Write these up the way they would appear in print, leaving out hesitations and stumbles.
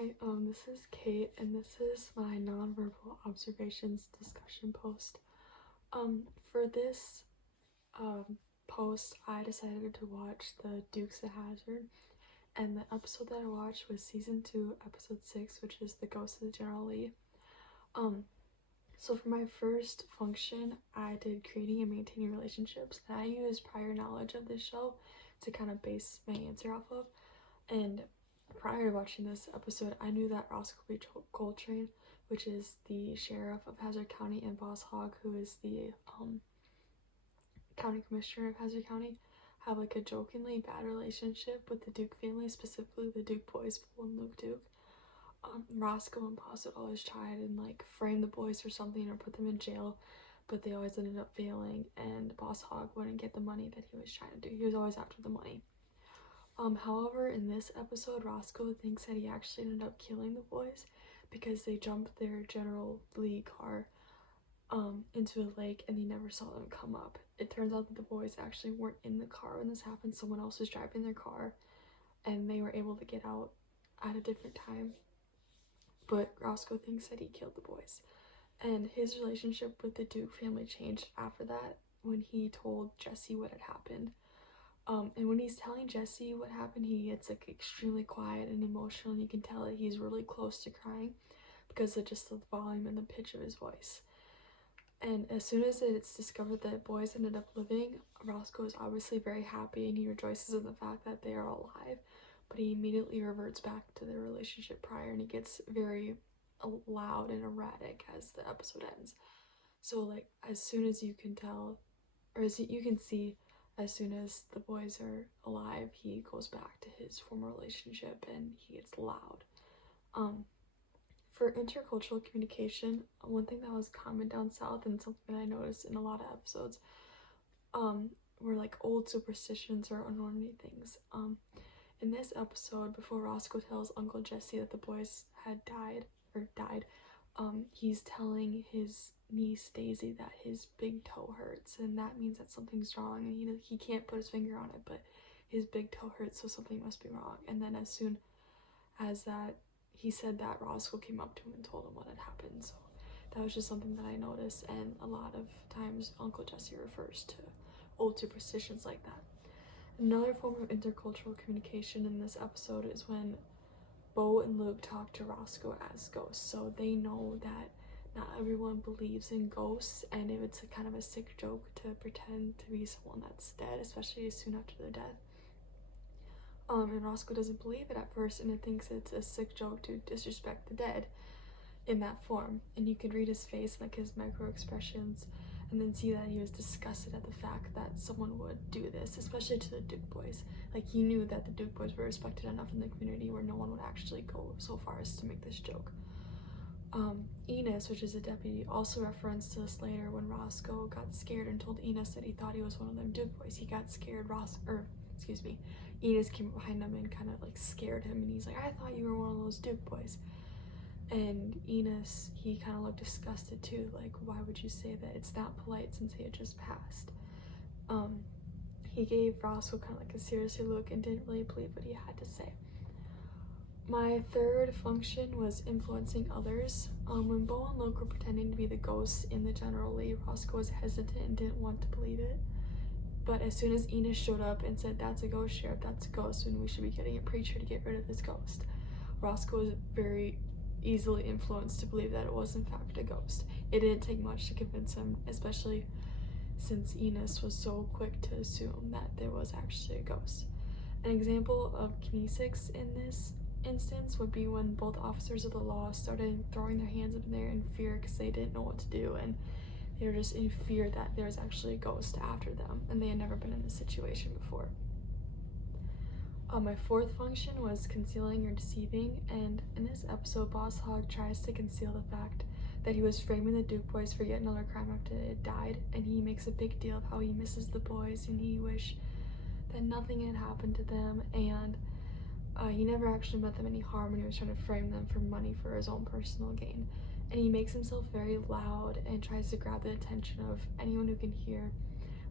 Hi, this is Kate, and this is my nonverbal observations discussion post. For this post, I decided to watch the Dukes of Hazzard, and the episode that I watched was season 2, episode 6, which is the Ghost of the General Lee. So for my first function, I did creating and maintaining relationships, and I used prior knowledge of this show to kind of base my answer off of. And prior to watching this episode, I knew that Roscoe B. Coltrane, which is the sheriff of Hazzard County, and Boss Hogg, who is the county commissioner of Hazzard County, have like a jokingly bad relationship with the Duke family, specifically the Duke boys, Paul and Luke Duke. Roscoe and Boss would always try and like frame the boys for something or put them in jail, but they always ended up failing, and Boss Hogg wouldn't get the money that he was trying to do. He was always after the money. However, in this episode, Roscoe thinks that he actually ended up killing the boys because they jumped their General Lee car into a lake and he never saw them come up. It turns out that the boys actually weren't in the car when this happened. Someone else was driving their car and they were able to get out at a different time. But Roscoe thinks that he killed the boys. And his relationship with the Duke family changed after that when he told Jesse what had happened. And when he's telling Jesse what happened, he gets like extremely quiet and emotional, and you can tell that he's really close to crying because of just the volume and the pitch of his voice. And as soon as it's discovered that boys ended up living, Roscoe is obviously very happy and he rejoices in the fact that they are alive, but he immediately reverts back to their relationship prior, and he gets very loud and erratic as the episode ends. So like as soon as you can tell, or as you can see, as soon as the boys are alive, he goes back to his former relationship and he gets loud. For intercultural communication, one thing that was common down south and something that I noticed in a lot of episodes were like old superstitions or unordinary things. In this episode, before Roscoe tells Uncle Jesse that the boys had died, he's telling his niece Daisy that his big toe hurts, and that means that something's wrong, and he can't put his finger on it, but his big toe hurts, so something must be wrong. And then as soon as that he said that, Roscoe came up to him and told him what had happened. So that was just something that I noticed, and a lot of times Uncle Jesse refers to old superstitions like that. Another form of intercultural communication in this episode is when Bo and Luke talk to Roscoe as ghosts. So they know that not everyone believes in ghosts, and it's a kind of a sick joke to pretend to be someone that's dead, especially soon after their death. And Roscoe doesn't believe it at first, and it thinks it's a sick joke to disrespect the dead in that form. And you could read his face, like his micro expressions, and then see that he was disgusted at the fact that someone would do this, especially to the Duke boys. Like he knew that the Duke boys were respected enough in the community where no one would actually go so far as to make this joke. Enos, which is a deputy, also referenced to this later when Roscoe got scared and told Enos that he thought he was one of them Duke boys. He got scared. Enos came behind him and kind of like scared him, and he's like, "I thought you were one of those Duke boys." And Enos, he kind of looked disgusted too, like, why would you say that? It's not polite since he had just passed. He gave Roscoe kind of like a serious look and didn't really believe what he had to say. My third function was influencing others. When Bo and Luke were pretending to be the ghosts in the General Lee, Roscoe was hesitant and didn't want to believe it. But as soon as Enos showed up and said, "That's a ghost, Sheriff, that's a ghost, and we should be getting a preacher to get rid of this ghost," Roscoe was very easily influenced to believe that it was in fact a ghost. It didn't take much to convince him, especially since Enos was so quick to assume that there was actually a ghost. An example of kinesics in this instance would be when both officers of the law started throwing their hands up in the air in fear because they didn't know what to do, and they were just in fear that there was actually a ghost after them, and they had never been in this situation before. My fourth function was concealing or deceiving, and in this episode, Boss Hogg tries to conceal the fact that he was framing the Duke boys for yet another crime after they had died, and he makes a big deal of how he misses the boys and he wished that nothing had happened to them, and he never actually meant them any harm when he was trying to frame them for money for his own personal gain. And he makes himself very loud and tries to grab the attention of anyone who can hear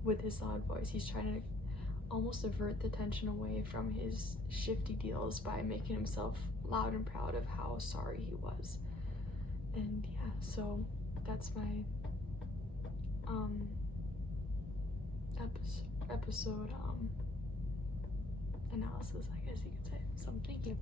with his loud voice. He's trying to almost avert the attention away from his shifty deals by making himself loud and proud of how sorry he was. And yeah, so that's my episode analysis, I guess you could say. So thank you.